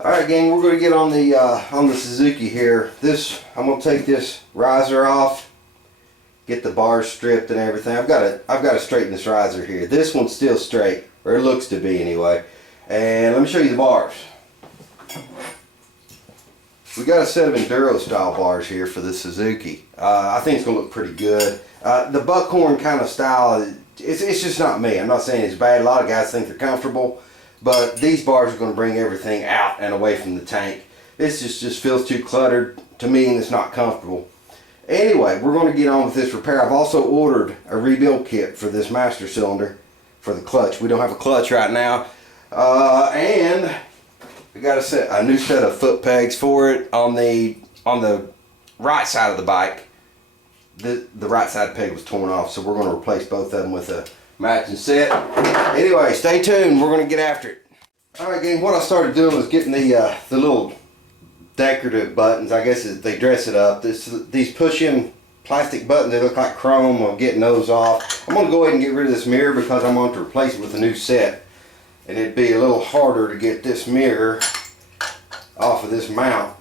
Alright gang, we're going to get on the Suzuki here. I'm going to take this riser off, get the bars stripped and everything. I've got to straighten this riser here. This one's still straight, or it looks to be anyway. And let me show you the bars. We got a set of Enduro style bars here for the Suzuki. I think it's going to look pretty good. The buckhorn kind of style, it's just not me. I'm not saying it's bad. A lot of guys think they're comfortable. But these bars are going to bring everything out and away from the tank. This just feels too cluttered to me, and it's not comfortable. Anyway, we're going to get on with this repair. I've also ordered a rebuild kit for this master cylinder for the clutch. We don't have a clutch right now. And we got a new set of foot pegs for it on the right side of the bike. The right side peg was torn off, so we're going to replace both of them with a matching set. Anyway, stay tuned. We're going to get after it. Alright gang, what I started doing was getting the little decorative buttons. I guess they dress it up. These push-in plastic buttons, they look like chrome. I'm getting those off. I'm going to go ahead and get rid of this mirror because I'm going to replace it with a new set. And it'd be a little harder to get this mirror off of this mount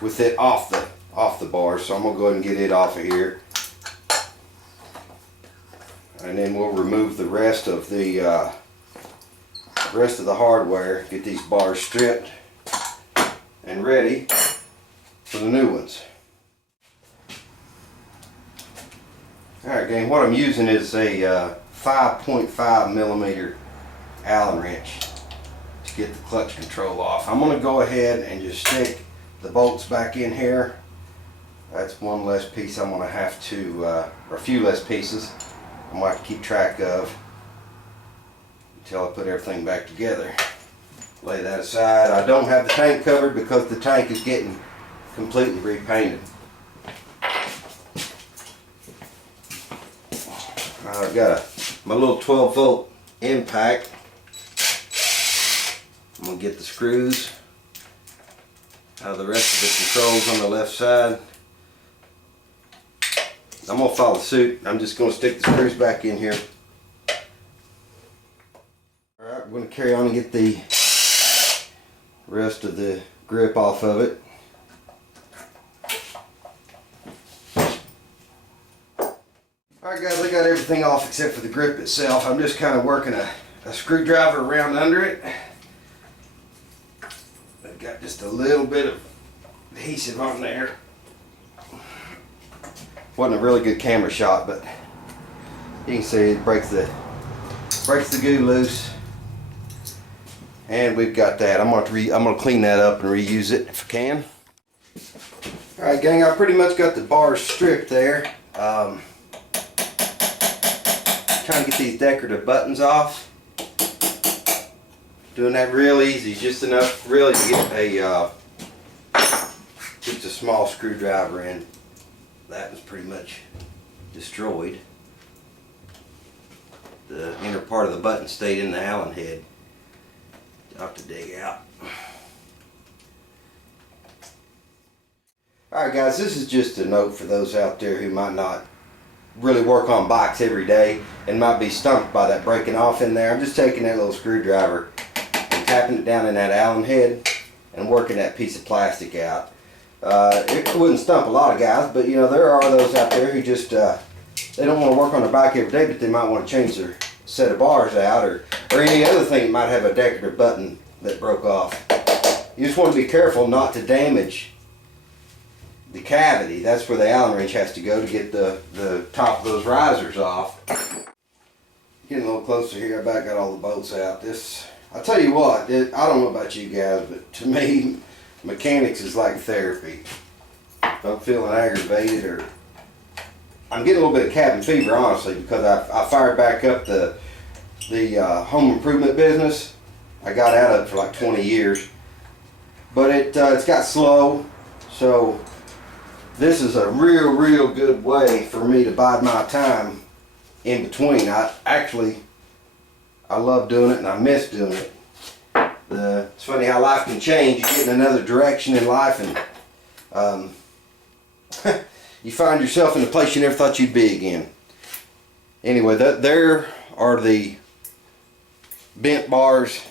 with it off the bar. So I'm going to go ahead and get it off of here. And then we'll remove the rest of the hardware, get these bars stripped and ready for the new ones. Alright gang, what I'm using is a 5.5 millimeter Allen wrench to get the clutch control off. I'm going to go ahead and just stick the bolts back in here. That's one less piece I'm going to have to, or a few less pieces I'm going to have to keep track of until I put everything back together. Lay that aside. I don't have the tank covered because the tank is getting completely repainted. I've got my little 12 volt impact. I'm going to get the screws out of the rest of the controls on the left side. I'm going to follow suit. I'm just going to stick the screws back in here. Alright, we're going to carry on and get the rest of the grip off of it. Alright guys, I got everything off except for the grip itself. I'm just kind of working a screwdriver around under it. I've got just a little bit of adhesive on there. Wasn't a really good camera shot, but you can see it breaks the goo loose, and we've got that. I'm gonna clean that up and reuse it if I can. All right, gang, I pretty much got the bars stripped there. Trying to get these decorative buttons off. Doing that real easy, just enough really to get just a small screwdriver in. That was pretty much destroyed. The inner part of the button stayed in the Allen head. I'll have to dig out. Alright guys, this is just a note for those out there who might not really work on bikes every day and might be stumped by that breaking off in there. I'm just taking that little screwdriver and tapping it down in that Allen head and working that piece of plastic out. It wouldn't stump a lot of guys, but you know, there are those out there who just they don't want to work on their bike every day, but they might want to change their set of bars out or any other thing that might have a decorative button that broke off. You just want to be careful not to damage the cavity. That's where the Allen wrench has to go to get the top of those risers off. Getting a little closer here, I got all the bolts out. I'll tell you what, I don't know about you guys, but to me, mechanics is like therapy. If I'm feeling aggravated, or I'm getting a little bit of cabin fever, honestly, because I fired back up the home improvement business. I got out of it for like 20 years, but it's got slow. So this is a real good way for me to bide my time in between. I love doing it and I miss doing it. It's funny how life can change. You get in another direction in life and you find yourself in a place you never thought you'd be again. Anyway, there are the bent bars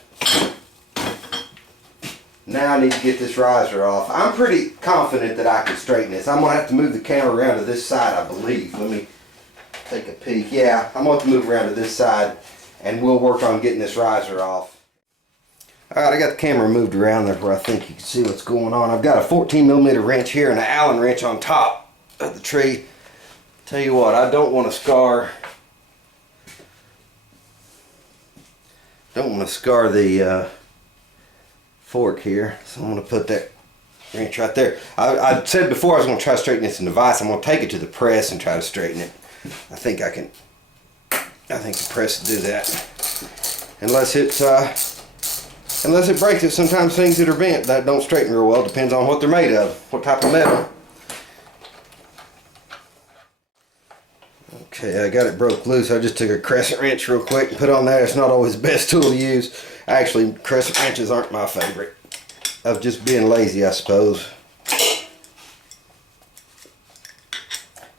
Now I need to get this riser off. I'm pretty confident that I can straighten this. I'm gonna have to move the camera around to this side, I believe. Let me take a peek. Yeah, I'm gonna have to move around to this side and we'll work on getting this riser off. Alright, I got the camera moved around there where I think you can see what's going on. I've got a 14mm wrench here and an Allen wrench on top of the tree. Tell you what, I don't want to scar the fork here, so I'm going to put that wrench right there. I said before I was going to try to straighten this in the vise. I'm going to take it to the press and try to straighten it. I think the press will do that. Unless it breaks it. Sometimes things that are bent that don't straighten real well. Depends on what they're made of, what type of metal. Okay, I got it broke loose. I just took a crescent wrench real quick and put on there. It's not always the best tool to use. Actually, crescent wrenches aren't my favorite. Of just being lazy, I suppose. I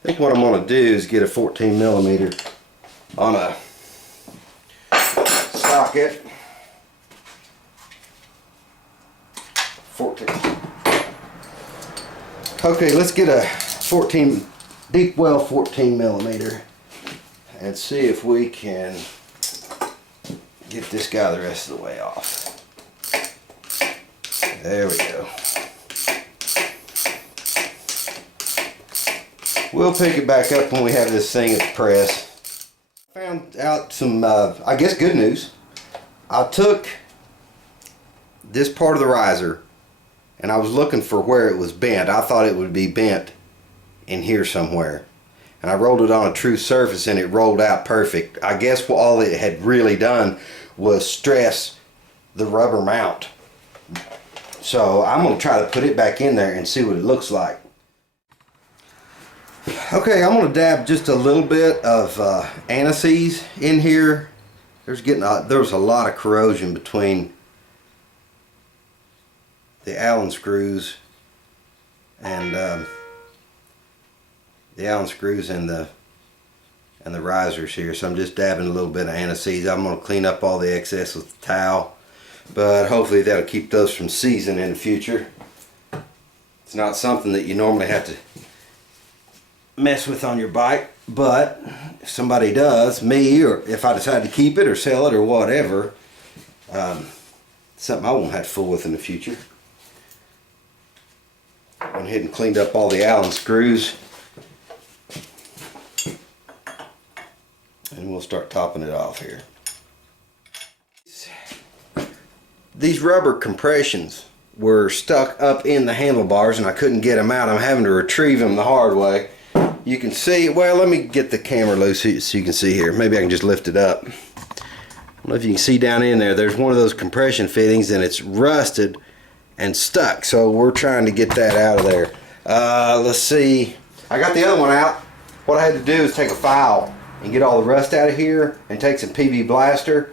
think what I'm going to do is get a 14mm on a socket. 14. Okay, let's get a deep well 14mm and see if we can get this guy the rest of the way off. There we go. We'll pick it back up when we have this thing at the press. Found out some, I guess, good news. I took this part of the riser and I was looking for where it was bent. I thought it would be bent in here somewhere. And I rolled it on a true surface and it rolled out perfect. I guess all it had really done was stress the rubber mount. So I'm going to try to put it back in there and see what it looks like. Okay, I'm going to dab just a little bit of anise in here. There's a lot of corrosion between the Allen screws and the risers here. So I'm just dabbing a little bit of anise. I'm going to clean up all the excess with the towel. But hopefully that'll keep those from seizing in the future. It's not something that you normally have to mess with on your bike, but if somebody does, me, or if I decide to keep it or sell it or whatever, something I won't have to fool with in the future. Went ahead and cleaned up all the Allen screws, and we'll start topping it off here. These rubber compressions were stuck up in the handlebars and I couldn't get them out. I'm having to retrieve them the hard way. You can see, well, let me get the camera loose so you can see here. Maybe I can just lift it up. I don't know if you can see down in there, there's one of those compression fittings and it's rusted and stuck. So we're trying to get that out of there. Let's see. I got the other one out. What I had to do is take a file and get all the rust out of here and take some PV Blaster.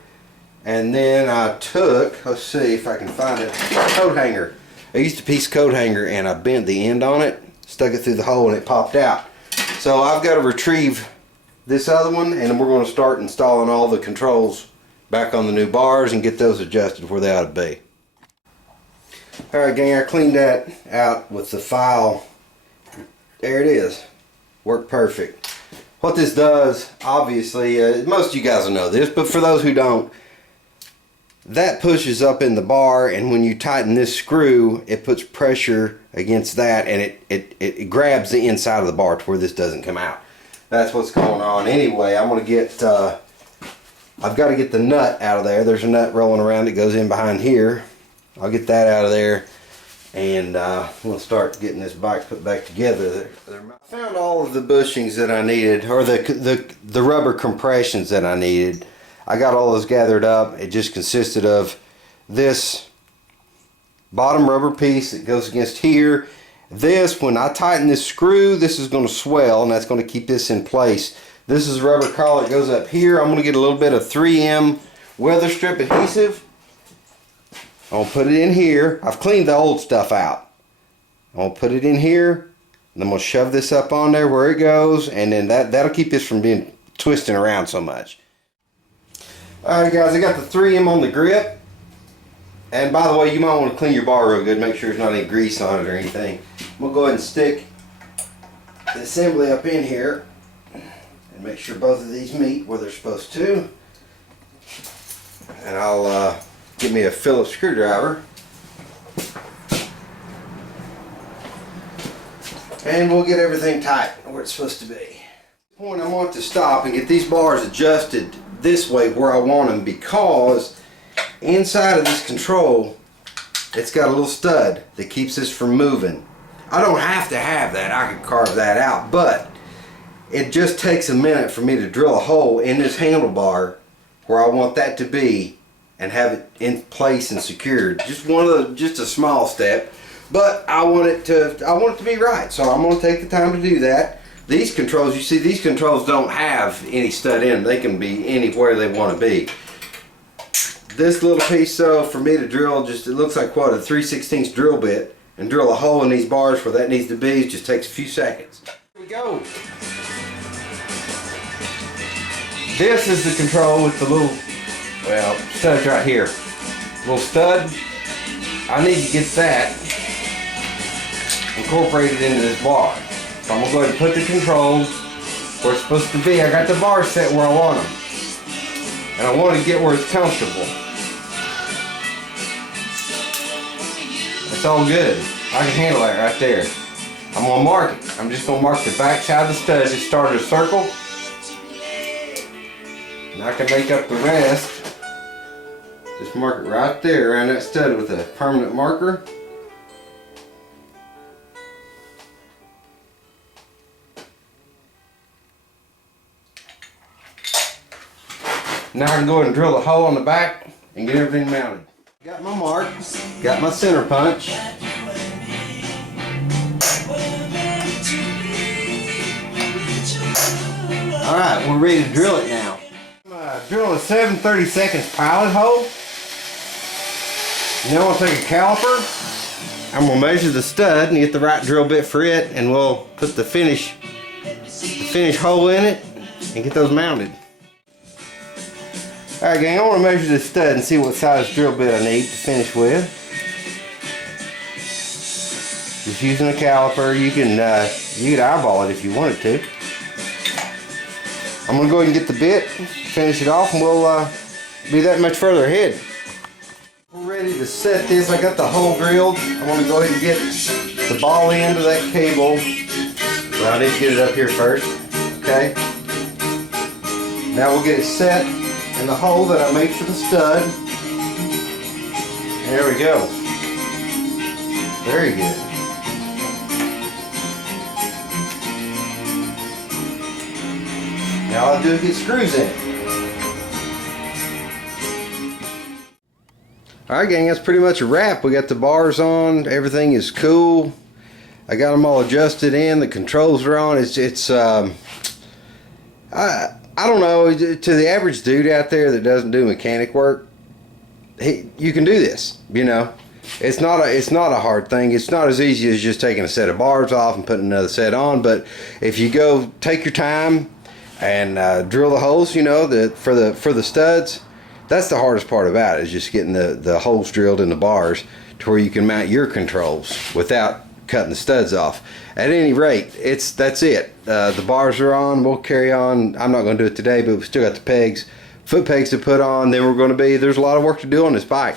And then I took, let's see if I can find it, coat hanger. I used a piece of coat hanger and I bent the end on it, stuck it through the hole and it popped out. So I've got to retrieve this other one and we're going to start installing all the controls back on the new bars and get those adjusted where they ought to be. Alright gang, I cleaned that out with the file. There it is. Worked perfect. What this does, obviously, most of you guys will know this, but for those who don't, that pushes up in the bar, and when you tighten this screw, it puts pressure against that, and it grabs the inside of the bar to where this doesn't come out. That's what's going on. Anyway, I'm going to get, I've got to get the nut out of there. There's a nut rolling around that goes in behind here. I'll get that out of there, and we'll start getting this bike put back together. I found all of the bushings that I needed, or the rubber compressions that I needed. I got all those gathered up. It just consisted of this bottom rubber piece that goes against here. This, when I tighten this screw, this is going to swell and that's going to keep this in place. This is rubber collar that goes up here. I'm going to get a little bit of 3M weather strip adhesive. I'll put it in here. I've cleaned the old stuff out. I'll put it in here and I'm going to shove this up on there where it goes, and then that'll keep this from being twisting around so much. Alright guys, I got the 3M on the grip. And by the way, you might want to clean your bar real good, make sure there's not any grease on it or anything. I'm going to go ahead and stick the assembly up in here and make sure both of these meet where they're supposed to. And I'll get me a Phillips screwdriver. And we'll get everything tight where it's supposed to be. At the point I want to stop and get these bars adjusted this way where I want them, because inside of this control it's got a little stud that keeps this from moving. I don't have to have that, I could carve that out, but it just takes a minute for me to drill a hole in this handlebar where I want that to be and have it in place and secured. Just a small step, but I want it to be right. So I'm going to take the time to do that. These controls, you see, these controls don't have any stud in them. They can be anywhere they want to be. This little piece, though, for me to drill, it looks like what, a 3/16 drill bit, and drill a hole in these bars where that needs to be. It just takes a few seconds. Here we go. This is the control with the little, well, studs right here. Little stud. I need to get that incorporated into this bar. So I'm going to go ahead and put the controls where it's supposed to be. I got the bars set where I want them. And I want to get where it's comfortable. It's all good. I can handle that right there. I'm going to mark it. I'm just going to mark the back side of the stud. Just start a circle. And I can make up the rest. Just mark it right there around that stud with a permanent marker. Now I can go ahead and drill a hole on the back and get everything mounted. Got my mark, got my center punch. Alright, we're ready to drill it now. I'm drilling a 7/32 pilot hole. Now I'll take a caliper. I'm going to measure the stud and get the right drill bit for it, and we'll put the finish hole in it and get those mounted. Alright gang, I want to measure this stud and see what size drill bit I need to finish with. Just using a caliper, you can eyeball it if you wanted to. I'm going to go ahead and get the bit, finish it off, and we'll be that much further ahead. We're ready to set this. I got the hole drilled. I want to go ahead and get the ball end of that cable. Well, I need to get it up here first. Okay. Now we'll get it set in the hole that I made for the stud. There we go. Very good. Now all I do is get screws in it. Alright gang, that's pretty much a wrap. We got the bars on, everything is cool. I got them all adjusted in, the controls are on. I don't know, to the average dude out there that doesn't do mechanic work, you can do this, you know. It's not a hard thing. It's not as easy as just taking a set of bars off and putting another set on, but if you go take your time and drill the holes, you know, for the studs, that's the hardest part about it, is just getting the holes drilled in the bars to where you can mount your controls without cutting the studs off. At any rate, that's it. The bars are on. We'll carry on. I'm not going to do it today, but we still got the pegs, foot pegs to put on. Then there's a lot of work to do on this bike.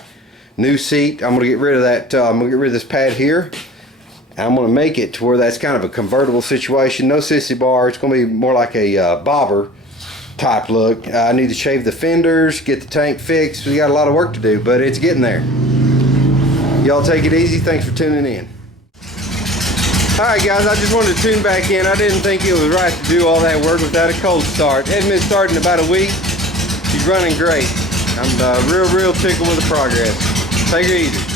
New seat. I'm going to get rid of that. I'm going to get rid of this pad here. I'm going to make it to where that's kind of a convertible situation. No sissy bar. It's going to be more like a bobber type look. I need to shave the fenders, get the tank fixed. We got a lot of work to do, but it's getting there. Y'all take it easy. Thanks for tuning in. Alright guys, I just wanted to tune back in. I didn't think it was right to do all that work without a cold start. Hadn't been starting about a week. She's running great. I'm real tickled with the progress. Take it easy.